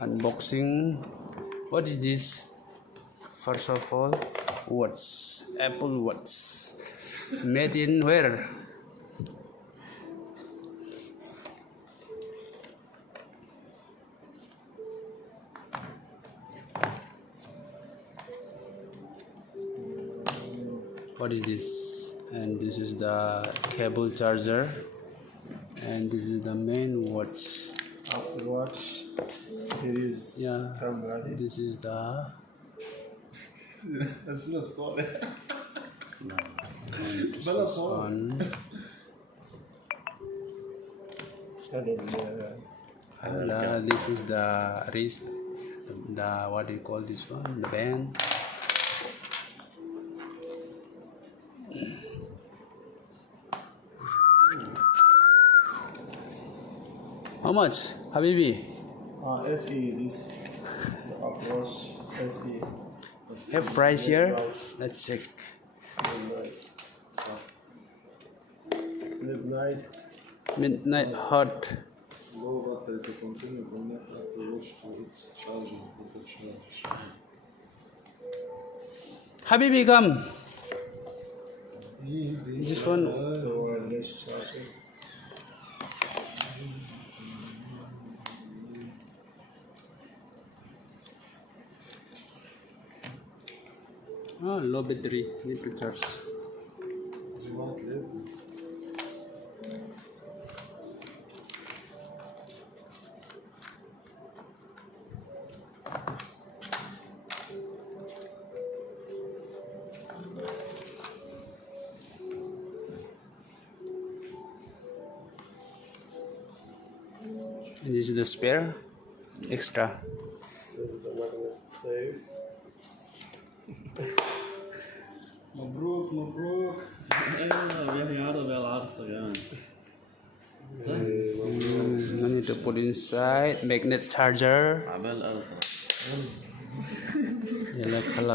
Unboxing. What is this? First of all, watch. Apple Watch. Made in where? What is this? And this is the cable charger, and this is the main watch. Apple Watch series. Yeah, Camera. this is the That's not story. and this is on. And this is the wrist, the what do you call this one? The band. How much, Habibi? SE, this the Apple Watch SE. Have price here? Let's check. Midnight hot. Low battery to continue connect Apple Watch to its charging professional. Habibi, come. This one. The wireless charger. Oh, low battery. Need to charge. You might live. And this is the spare. Extra. This is the magnet safe. مبروك مبروك. ايوه هذا بالعرس كمان. I need to put inside magnet charger. عبال الترا. يلا خلاص.